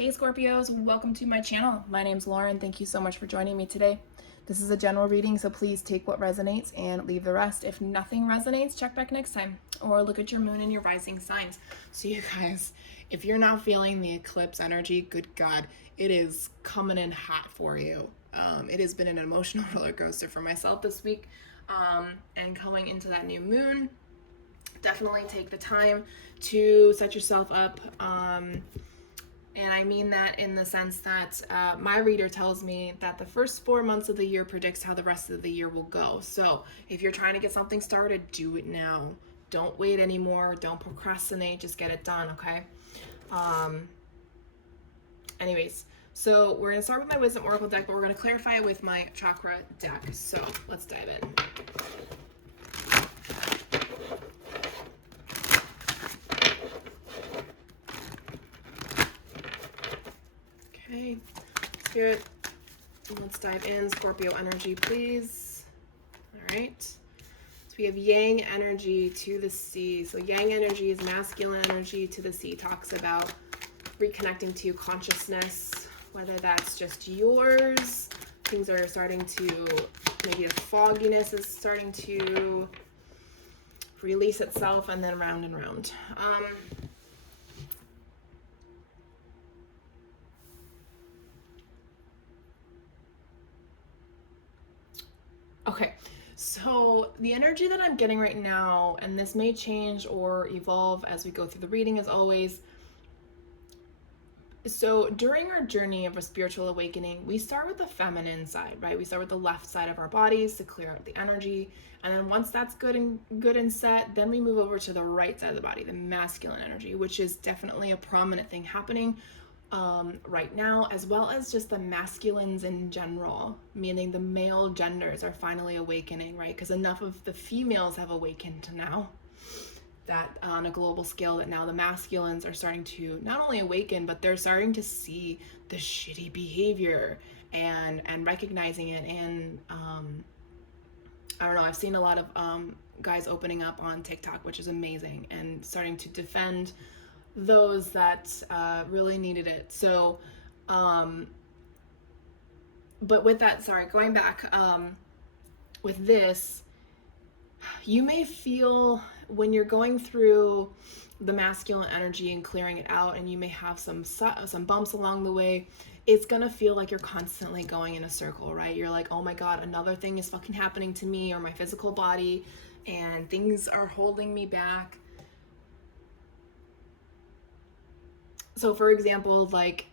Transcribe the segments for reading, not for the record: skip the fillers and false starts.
Hey Scorpios, welcome to my channel. My name's Lauren. Thank you so much for joining me today. This is a general reading, so please take what resonates and leave the rest. If nothing resonates, check back next time or look at your moon and your rising signs. So you guys, if you're not feeling the eclipse energy, good God, it is coming in hot for you. It has been an emotional roller coaster for myself this week, and going into that new moon, definitely take the time to set yourself up. And I mean that in the sense that my reader tells me that the first 4 months of the year predicts how the rest of the year will go. So if you're trying to get something started, do it now. Don't wait anymore. Don't procrastinate. Just get it done, okay? Anyways, so we're going to start with my Wisdom Oracle deck, but we're going to clarify it with my Chakra deck. So let's dive in. Okay, Spirit, let's dive in. Scorpio energy, please. All right. So we have Yang energy to the sea. So Yang energy is masculine energy to the sea. Talks about reconnecting to consciousness, whether that's just yours. Things are starting to, maybe the fogginess is starting to release itself, and then round and round. Okay, so the energy that I'm getting right now, and this may change or evolve as we go through the reading as always. So during our journey of a spiritual awakening, we start with the feminine side, right? We start with the left side of our bodies to clear out the energy. And then once that's good and set, then we move over to the right side of the body, the masculine energy, which is definitely a prominent thing happening right now, as well as just the masculines in general, meaning the male genders are finally awakening, right? Because enough of the females have awakened now, that on a global scale, that now the masculines are starting to not only awaken, but they're starting to see the shitty behavior and recognizing it. And I don't know, I've seen a lot of guys opening up on TikTok, which is amazing, and starting to defend those that really needed it. So but with that, sorry, going back, with this, you may feel when you're going through the masculine energy and clearing it out, and you may have some bumps along the way, it's gonna feel like you're constantly going in a circle, right? You're like, oh my God, another thing is fucking happening to me or my physical body, and things are holding me back. So for example, like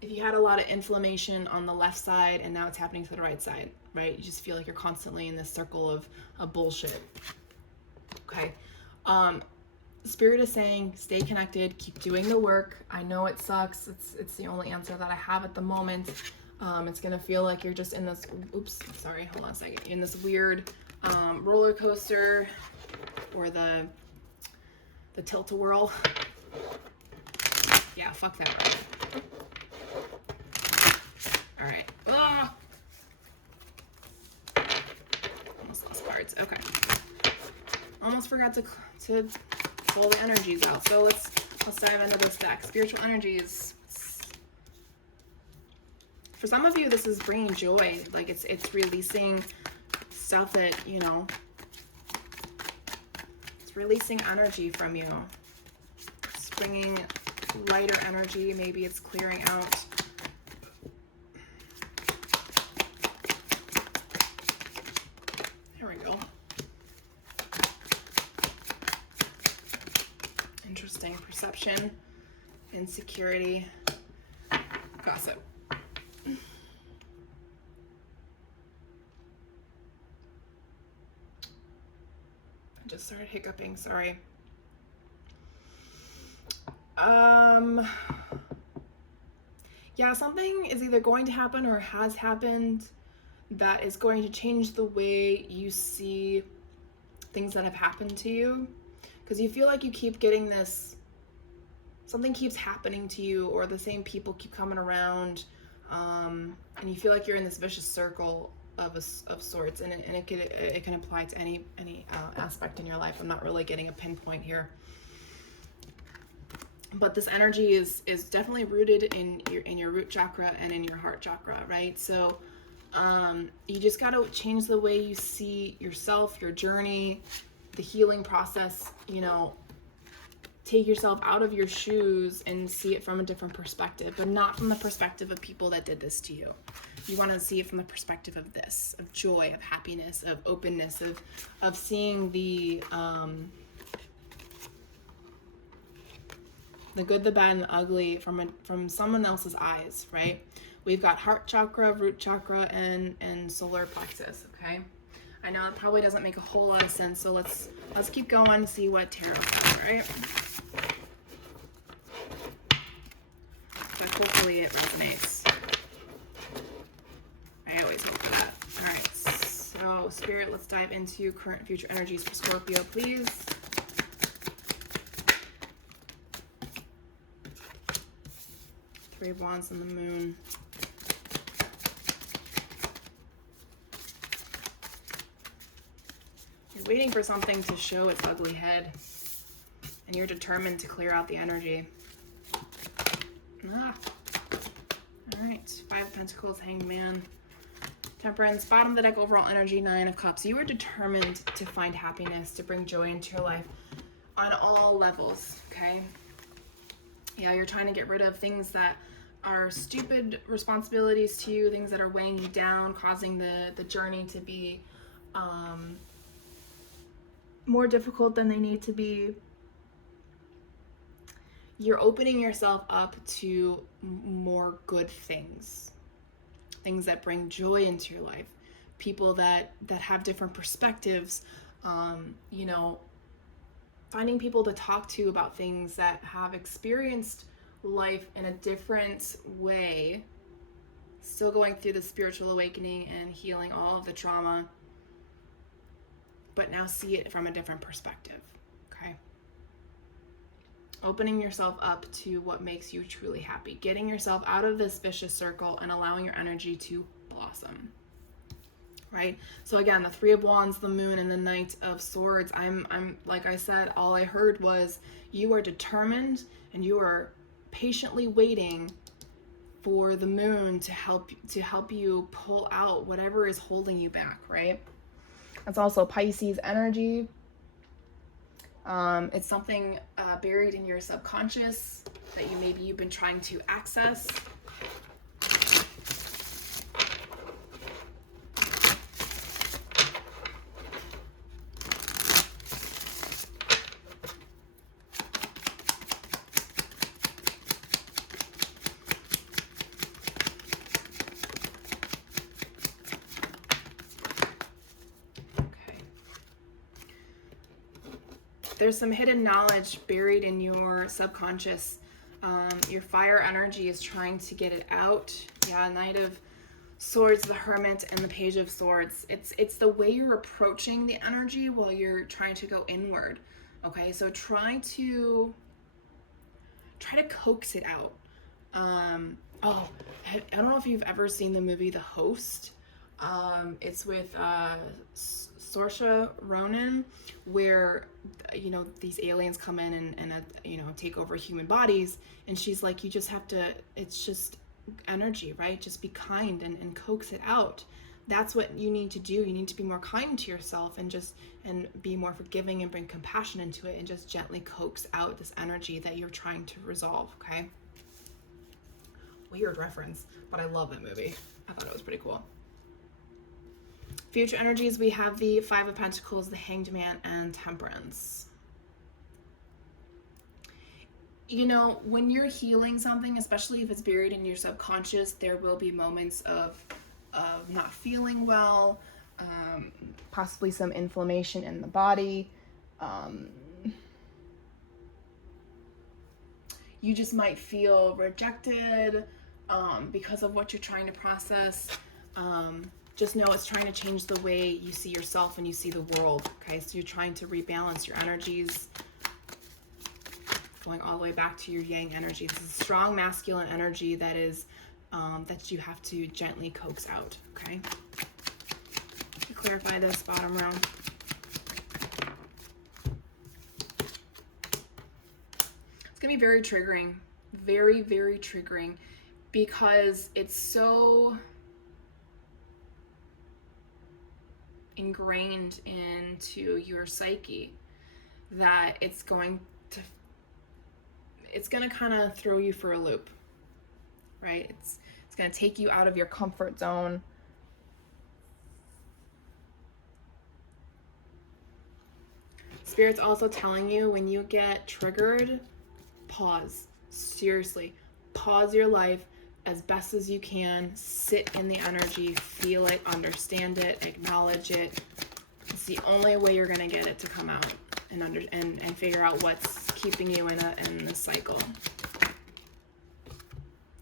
if you had a lot of inflammation on the left side and now it's happening to the right side, right? You just feel like you're constantly in this circle of bullshit. Okay. Spirit is saying, stay connected, keep doing the work. I know it sucks. It's the only answer that I have at the moment. It's gonna feel like you're just in this, oops, sorry, hold on a second. In this weird roller coaster, or the tilt-a-whirl. Yeah, fuck that word. All right. Ah! Almost lost cards. Okay. Almost forgot to pull the energies out. So let's dive into this deck. Spiritual energies. For some of you, this is bringing joy. Like it's releasing stuff that, you know, it's releasing energy from you. It's bringing lighter energy. Maybe it's clearing out. There we go. Interesting. Perception, insecurity, gossip. I just started hiccuping, sorry. Yeah, something is either going to happen or has happened that is going to change the way you see things that have happened to you, because you feel like you keep getting this, something keeps happening to you, or the same people keep coming around, and you feel like you're in this vicious circle of sorts, and it can apply to any aspect in your life. I'm not really getting a pinpoint here, But this energy is definitely rooted in your root chakra and in your heart chakra, right? So you just got to change the way you see yourself, your journey, the healing process. You know, take yourself out of your shoes and see it from a different perspective, but not from the perspective of people that did this to you. You want to see it from the perspective of this, of joy, of happiness, of openness, of seeing the good, the bad, and the ugly from someone else's eyes, right? We've got heart chakra, root chakra, and solar plexus, okay? I know it probably doesn't make a whole lot of sense, so let's keep going and see what tarot says, right? But hopefully it resonates. I always hope for that. All right, so Spirit, let's dive into current future energies for Scorpio, please. Three of Wands and the Moon. You're waiting for something to show its ugly head, and you're determined to clear out the energy. All right, Five of Pentacles, Hanged Man, Temperance, bottom of the deck, overall energy, Nine of Cups. You are determined to find happiness, to bring joy into your life on all levels, okay? Yeah, you're trying to get rid of things that are stupid responsibilities to you, things that are weighing you down, causing the journey to be more difficult than they need to be. You're opening yourself up to more good things that bring joy into your life, people that have different perspectives, you know, finding people to talk to about things that have experienced life in a different way, still going through the spiritual awakening and healing all of the trauma, but now see it from a different perspective, okay? Opening yourself up to what makes you truly happy, getting yourself out of this vicious circle and allowing your energy to blossom, right? So again, the Three of Wands, the Moon, and the Knight of Swords. I'm like I said, all I heard was you are determined and you are patiently waiting for the moon to help you pull out whatever is holding you back, right? That's also Pisces energy. It's something buried in your subconscious that you've been trying to access. There's some hidden knowledge buried in your subconscious. Your fire energy is trying to get it out. Yeah, Knight of Swords, the Hermit, and the Page of Swords. It's the way you're approaching the energy while you're trying to go inward. Okay, so try to coax it out. I don't know if you've ever seen the movie The Host. It's with Saoirse Ronan, where these aliens come in and take over human bodies, and she's like, you just have to, it's just energy, right? Just be kind and coax it out. That's what you need to do. You need to be more kind to yourself and be more forgiving and bring compassion into it and just gently coax out this energy that you're trying to resolve, okay? Weird reference, but I love that movie. I thought it was pretty cool. Future energies, we have the Five of Pentacles, the Hanged Man, and Temperance. When you're healing something, especially if it's buried in your subconscious, there will be moments of not feeling well, possibly some inflammation in the body. You just might feel rejected because of what you're trying to process. Just know it's trying to change the way you see yourself and you see the world, okay? So you're trying to rebalance your energies, going all the way back to your yang energy. This is a strong masculine energy that is that you have to gently coax out, okay? To clarify this bottom row. It's going to be very triggering, very, very triggering, because it's so ingrained into your psyche that it's going to kind of throw you for a loop, right? It's going to take you out of your comfort zone. Spirit's also telling you, when you get triggered, pause. Seriously, pause your life as best as you can. Sit in the energy, feel it, understand it, acknowledge it. It's the only way you're going to get it to come out and figure out what's keeping you in this cycle.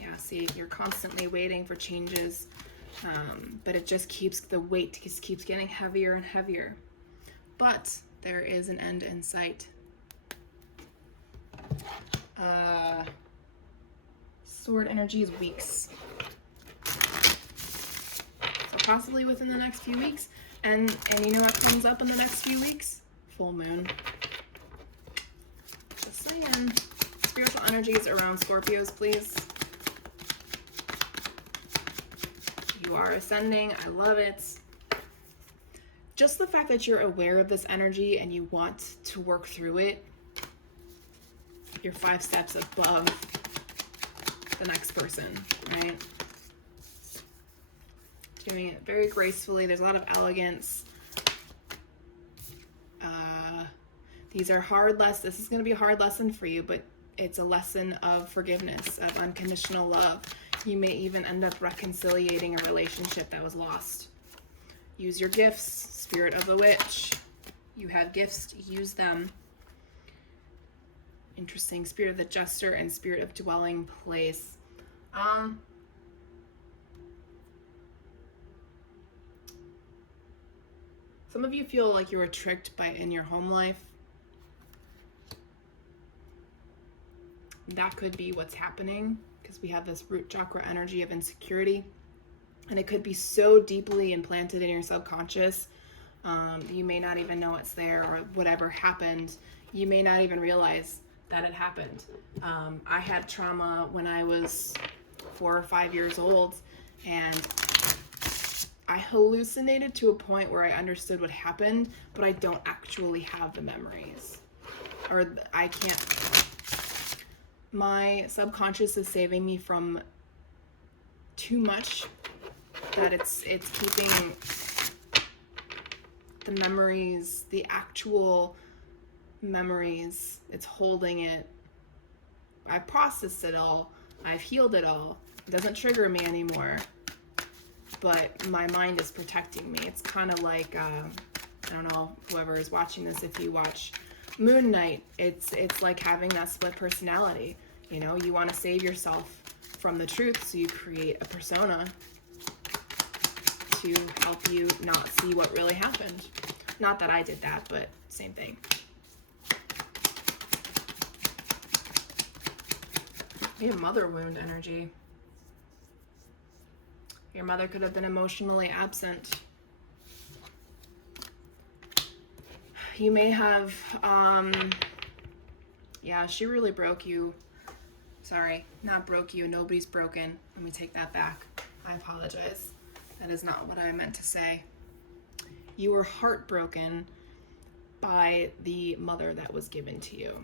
Yeah, see, you're constantly waiting for changes, but it just the weight just keeps getting heavier and heavier. But there is an end in sight. Sword energy is weeks. So possibly within the next few weeks. And you know what comes up in the next few weeks? Full moon. Just saying. Spiritual energies around Scorpios, please. You are ascending. I love it. Just the fact that you're aware of this energy and you want to work through it, you're 5 steps above the next person, right? Doing it very gracefully. There's a lot of elegance. These are hard lessons. This is going to be a hard lesson for you, but it's a lesson of forgiveness, of unconditional love. You may even end up reconciliating a relationship that was lost. Use your gifts, Spirit of the Witch. You have gifts, use them. Interesting. Spirit of the Jester and Spirit of Dwelling Place. Some of you feel like you were tricked in your home life. That could be what's happening, because we have this root chakra energy of insecurity. And it could be so deeply implanted in your subconscious. You may not even know it's there, or whatever happened. You may not even realize that it happened. I had trauma when I was 4 or 5 years old, and I hallucinated to a point where I understood what happened, but I don't actually have the memories. Or I can't. My subconscious is saving me from too much, that it's keeping the memories, the actual memories, it's holding it. I've processed it all. I've healed it all. It doesn't trigger me anymore. But my mind is protecting me. It's kind of like, I don't know, whoever is watching this, if you watch Moon Knight, it's like having that split personality. You know, you want to save yourself from the truth, so you create a persona to help you not see what really happened. Not that I did that, but same thing. We have mother wound energy. Your mother could have been emotionally absent. You may have, yeah, she really broke you. Sorry, not broke you. Nobody's broken. Let me take that back. I apologize. That is not what I meant to say. You were heartbroken by the mother that was given to you.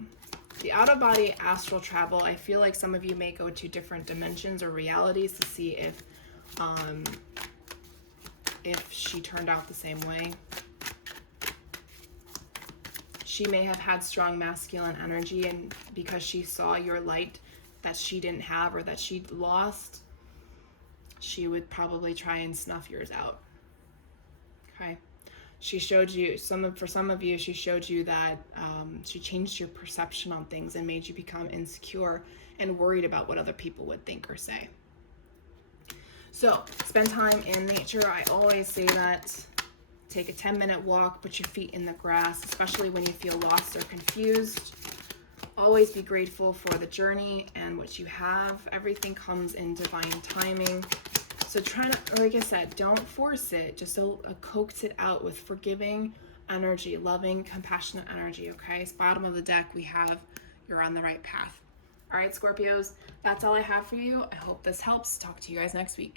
The out-of-body astral travel, I feel like some of you may go to different dimensions or realities to see if she turned out the same way. She may have had strong masculine energy, and because she saw your light that she didn't have or that she lost, she would probably try and snuff yours out. Okay. She showed you, for some of you, she showed you that she changed your perception on things and made you become insecure and worried about what other people would think or say. So, spend time in nature. I always say that. Take a 10-minute walk, put your feet in the grass, especially when you feel lost or confused. Always be grateful for the journey and what you have. Everything comes in divine timing. So try to, like I said, don't force it. Just coax it out with forgiving energy, loving, compassionate energy, okay? So bottom of the deck, we have you're on the right path. All right, Scorpios, that's all I have for you. I hope this helps. Talk to you guys next week.